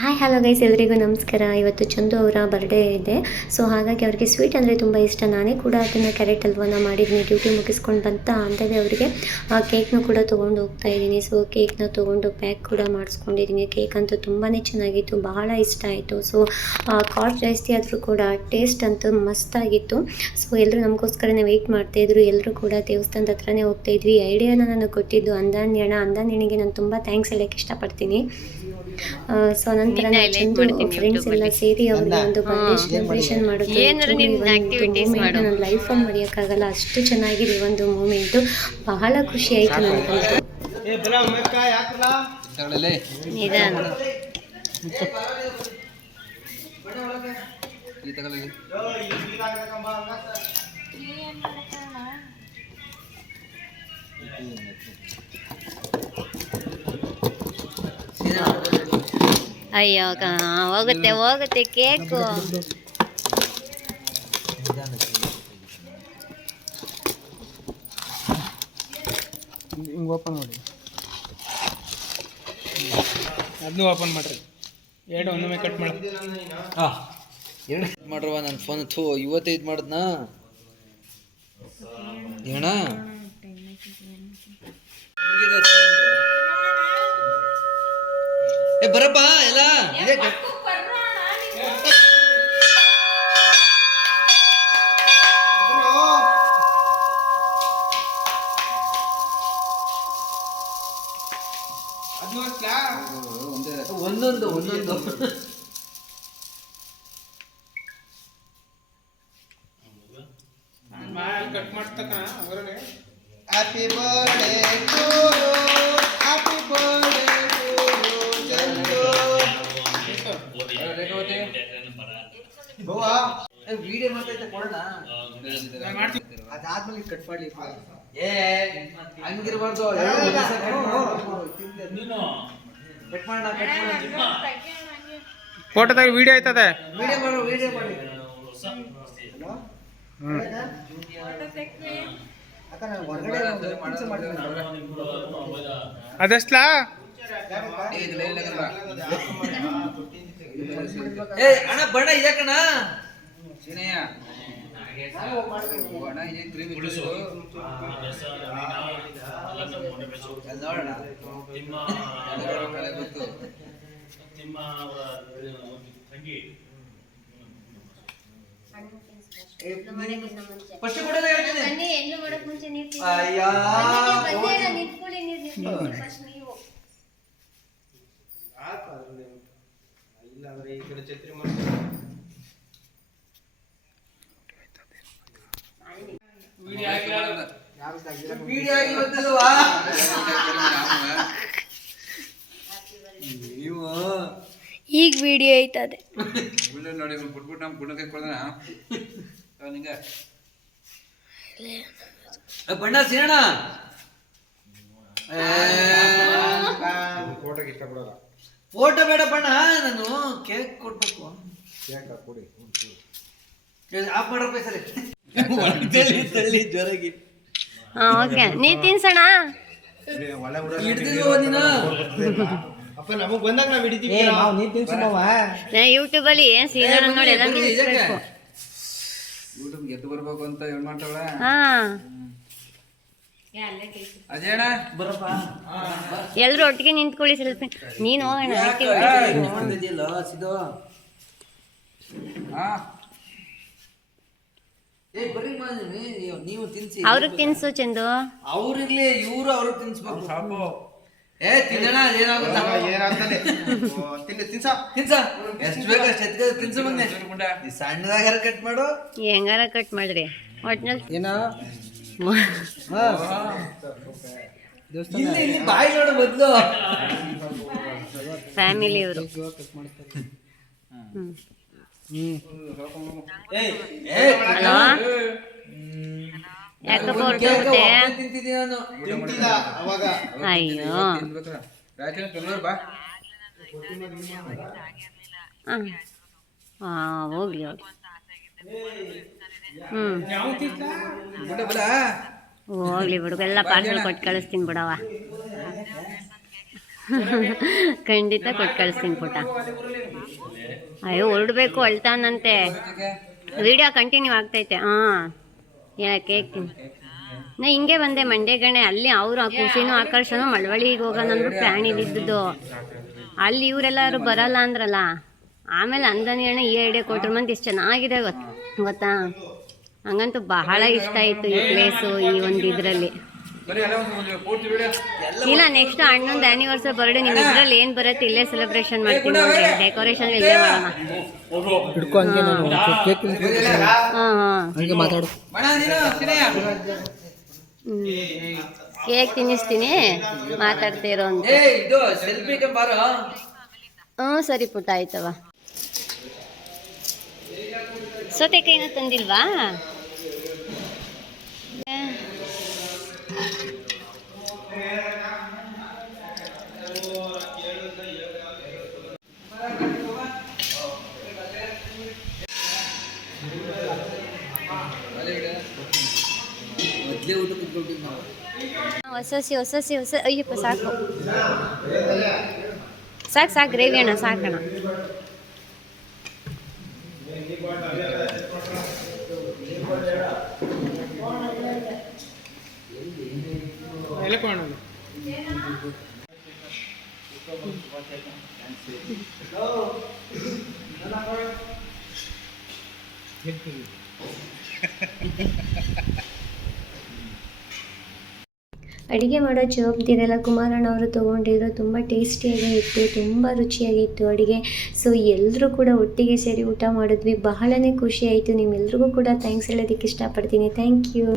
Hi hello guys, ಎಲ್ರಿಗೂ ನಮಸ್ಕಾರ. ಇವತ್ತು ಚಂದು ಅವರ ಬರ್ಡೇ ಇದೆ. ಸೊ ಹಾಗಾಗಿ ಅವರಿಗೆ ಸ್ವೀಟ್ ಅಂದರೆ ತುಂಬ ಇಷ್ಟ. ನಾನೇ ಕೂಡ ಅದನ್ನು ಕ್ಯಾರೆಟ್ ಹಲ್ವಾನ ಮಾಡಿದ್ದೀನಿ. ಡ್ಯೂಟಿ ಮುಗಿಸ್ಕೊಂಡು ಬಂತ ಅಂಥದ್ದೇ ಅವರಿಗೆ ಕೇಕ್ನ ಕೂಡ ತೊಗೊಂಡು ಹೋಗ್ತಾ ಇದ್ದೀನಿ. ಸೊ ಕೇಕ್ನ ತೊಗೊಂಡು ಪ್ಯಾಕ್ ಕೂಡ ಮಾಡಿಸ್ಕೊಂಡಿದ್ದೀನಿ. ಕೇಕ್ ಅಂತೂ ತುಂಬಾ ಚೆನ್ನಾಗಿತ್ತು, ಬಹಳ ಇಷ್ಟ ಆಯಿತು. ಸೊ ಕಾಸ್ಟ್ ಜಾಸ್ತಿ ಆದರೂ ಕೂಡ ಟೇಸ್ಟ್ ಅಂತೂ ಮಸ್ತಾಗಿತ್ತು. ಸೊ ಎಲ್ಲರೂ ನಮಗೋಸ್ಕರನೇ ವೆಯ್ಟ್ ಮಾಡ್ತಾಯಿದ್ರು. ಎಲ್ಲರೂ ಕೂಡ ದೇವಸ್ಥಾನದ ಹತ್ರನೇ ಹೋಗ್ತಾಯಿದ್ವಿ. ಈ ಐಡಿಯಾನ ನಾನು ಕೊಟ್ಟಿದ್ದು ಅಂದಾನ್ಯಣಿಗೆ ನಾನು ತುಂಬ ಥ್ಯಾಂಕ್ಸ್ ಹೇಳೋಕ್ಕೆ ಇಷ್ಟಪಡ್ತೀನಿ. ಸೊ ನಂತರ ಫ್ರೆಂಡ್ಸ್ ಎಲ್ಲ ಸೇರಿ ಅವರಿಗೆ ಒಂದು ಬರ್ಡೇ ಸೆಲೆಬ್ರೇಷನ್ ಮಾಡೋದು ನನ್ನ ಲೈಫಲ್ಲಿ ಮರೆಯೋಕ್ಕಾಗಲ್ಲ. ಅಷ್ಟು ಚೆನ್ನಾಗಿದೆ ಒಂದು ಮೂಮೆಂಟು. ಬಹಳ ಖುಷಿ ಆಯಿತು ನನಗಂತೂ. ಅಯ್ಯೋ ಹೋಗುತ್ತೆ ಕೇಕು. ಹಿಂಗೆ ಓಪನ್ ಮಾಡಿ, ಅದನ್ನು ಓಪನ್ ಮಾಡ್ರಿ. ಎರಡು ಒಂದೊಮ್ಮೆ ಕಟ್ ಮಾಡಿ. ಎರಡು ಮಾಡ್ರವ. ನನ್ನ ಫೋನ್ ಇವತ್ತೇ ಇದು ಮಾಡಿದ್ನಾ ಏನ ಬರಪ್ಪ ಎಲ್ಲ ಇದೆ. ಒಂದೊಂದು ಕಟ್ ಮಾಡ್ತಕ್ಕ ಅವರೇ. Happy birthday to you, happy birthday to you Chandu. Video ಮಾಡ್ತಾ ಕೊಡೋಣ. ಅದಾದ್ಮೇಲೆ ಕಟ್ ಮಾಡ್ಲಿ. ಹಂಗಿರ್ಬಾರ್ದು. ಕಟ್ ಮಾಡೋಣ. ಫೋಟೋದಾಗ ವಿಡಿಯೋ ಆಯ್ತದೆ. ವಿಡಿಯೋ ಮಾಡಿ. ಅದೆಷ್ಟಲಾ ಅಣ್ಣ ಬಣ್ಣ ಇದಕ್ಕಣ್ಣ ನೋಡೋಣ. ಗೊತ್ತು ಫಸ್ಟ್ ಕೊಡೋದ ಹೇಳ್ತೀನಿ. ಅಯ್ಯ ಇಲ್ಲ ಅಂದ್ರೆ ಈ ಕಡೆ ಛತ್ರಿ ಮಾಡ್ತಾರೆ. ಈಗ ವಿಡಿಯೋ ಐತದೆ ನೋಡಿ. ಬಿಟ್ಬಿಟ್ಟು ನಮ್ಗೆ ಗುಣ ಕೈ ಕೊಡ್ದಾನ ನಿಂಗೆ ಬಣ್ಣ ಸೇಣ. ಫೋಟೋಗೆ ಇಷ್ಟಪಡಲ್ಲ. ಫೋಟೋ ಬೇಡ ಬಣ್ಣ, ನಾನು ಕೇಕ್ ಕೊಡ್ಬೇಕು. ಆಫ್ ಮಾಡ್ರಪ್ಪ ಸರಿ. ತಳ್ಳಿ ಜೋರಾಗಿ. ಓಕೆ, ನೀ ತಿನ್ಸೋಣ. ಹಿಡ್ದಿಲ್ವ ನೀನು? ಅಪ್ಪ ನಮಗ್ ಬಂದಾಗ ನಾವ್ ಹಿಡಿತೀವಿ. ಯೂಟ್ಯೂಬ್ ಅಲ್ಲಿ ಏನ್ ಸೀರಿಯಲ್ ನೋಡಿ ಎಲ್ಲ ನಿಲ್ಲಿಸ್ಬೇಕು. ಯೂಟ್ಯೂಬ್ ಗೆದ್ದು ಬರ್ಬೇಕು ಅಂತ ಏನ್ ಮಾಡ್ತಾಳೆ. ಅದೇಣ ಬರಪ್ಪ, ಎಲ್ರು ಒಟ್ಟಿಗೆ ನಿಂತ್ಕೊಳ್ಳಿ ಸ್ವಲ್ಪ. ನೀನು ಹೋಗೋಣ. ನೀವು ತಿನ್ಸಿ. ಅವ್ರಿಗೆ ತಿನ್ಸು ಚಂದು. ಅವ್ರಿರ್ಲಿ, ಇವ್ರು ಅವ್ರಿಗೆ ತಿನ್ಸ್ಬೇಕು. ಸಾಕು. ತಿನ್ನೋಣ. ತಿನ್ಸ ಎಷ್ಟು ಬೇಕು ಅಷ್ಟು ಎತ್ಕ ತಿನ್ಸು. ಬಂದೆ ಸಣ್ಣದಾಗಾರ ಕಟ್ ಮಾಡು, ಹೆಂಗಾರ ಕಟ್ ಮಾಡ್ರಿ. ಒಟ್ನಲ್ಲಿ ಏನೋ ಇಲ್ಲಿ ಬಾಯಿ ನೋಡು ಮೊದ್ಲು. ಫ್ಯಾಮಿಲಿ ಅವರು. ಹಲೋ, ಯಾಕಪ್ಪ ಹೊರಟೋಗ್ತೆ? ಅಯ್ಯೋ ಹೋಗ್ಲಿ ಹೋಗ್ಲಿ. ಹೋಗ್ಲಿ ಬಿಡು, ಎಲ್ಲ ಪಾರ್ಸಲ್ ಕೊಟ್ಟು ಕಳಿಸ್ತೀನಿ ಬಿಡವ. ಖಂಡಿತ ಕೊಟ್ಟು ಕಳಿಸ್ತೀನಿ ಪುಟ. ಅಯ್ಯೋ ಹೊರಡ್ಬೇಕು ಅಳ್ತಾನಂತೆ. ವಿಡಿಯೋ ಕಂಟಿನ್ಯೂ ಆಗ್ತೈತೆ. ಹಾಂ ಕೇಕ್ ತಿನ್ನು. ನಾ ಹಿಂಗೆ ಬಂದೆ ಮಂಡ್ಯಗಣೆ, ಅಲ್ಲಿ ಅವರು ಖುಷಿನೂ ಆಕರ್ಷಣೂ ಮಳವಳ್ಳಿಗೆ ಹೋಗೋಣ ಅಂದ್ಬಿಟ್ಟು ಪ್ಲ್ಯಾನ್ ಇದ್ದಿದ್ದು. ಅಲ್ಲಿ ಇವರೆಲ್ಲರೂ ಬರಲ್ಲ ಅಂದ್ರಲ್ಲ, ಆಮೇಲೆ ಅಂದನಿ ಅಣ್ಣ ಈ ಐಡಿಯಾ ಕೊಟ್ರ ಮಂದಿ ಎಷ್ಟು ಚೆನ್ನಾಗಿದೆ ಗೊತ್ತಾ. ಹಂಗಂತೂ ಬಹಳ ಇಷ್ಟ ಆಯಿತು ಈ ಪ್ಲೇಸು, ಈ ಒಂದು ಇದರಲ್ಲಿ. ಇಲ್ಲ ನೆಕ್ಸ್ಟ್ ಅಣ್ಣಂದು ಆ್ಯನಿವರ್ಸರಿ ಬರ್ಡೇ ನಿಮ್ಮ ಇದರಲ್ಲಿ ಏನು ಬರುತ್ತೆ ಇಲ್ಲೇ ಸೆಲೆಬ್ರೇಷನ್ ಮಾಡ್ತೀನಿ ನೋಡ್ರಿ. ಡೆಕೋರೇಷನ್ ಇಲ್ಲೇ ಮಾಡೋಣ. ಕೇಕ್ ತಿನ್ನಿಸ್ತೀನಿ ಮಾತಾಡ್ತೀರೋ ಅಂತ. ಹ್ಞೂ ಸರಿ ಪುಟ್ಟ ಆಯ್ತವ. ಸೌತೆಕಾಯಿನ ತಂದಿಲ್ವಾ? ಹೊಸ ಅಯ್ಯಪ್ಪ ಸಾಕು ಸಾಕು ಸಾಕು ಗ್ರೇವಿ ಅಣ್ಣ ಸಾಕಣ. ಅಡುಗೆ ಮಾಡೋ ಜವಾಬ್ದಾರಿಯೆಲ್ಲ ಕುಮಾರಣ್ಣ ಅವರು ತೊಗೊಂಡಿದ್ರು. ತುಂಬ ಟೇಸ್ಟಿಯಾಗಿ ಇತ್ತು, ತುಂಬ ರುಚಿಯಾಗಿತ್ತು ಅಡುಗೆ. ಸೊ ಎಲ್ಲರೂ ಕೂಡ ಒಟ್ಟಿಗೆ ಸೇರಿ ಊಟ ಮಾಡಿದ್ವಿ. ಬಹಳನೇ ಖುಷಿ ಆಯಿತು. ನಿಮ್ಮೆಲ್ರಿಗೂ ಕೂಡ ಥ್ಯಾಂಕ್ಸ್ ಹೇಳೋದಕ್ಕೆ ಇಷ್ಟಪಡ್ತೀನಿ. Thank you.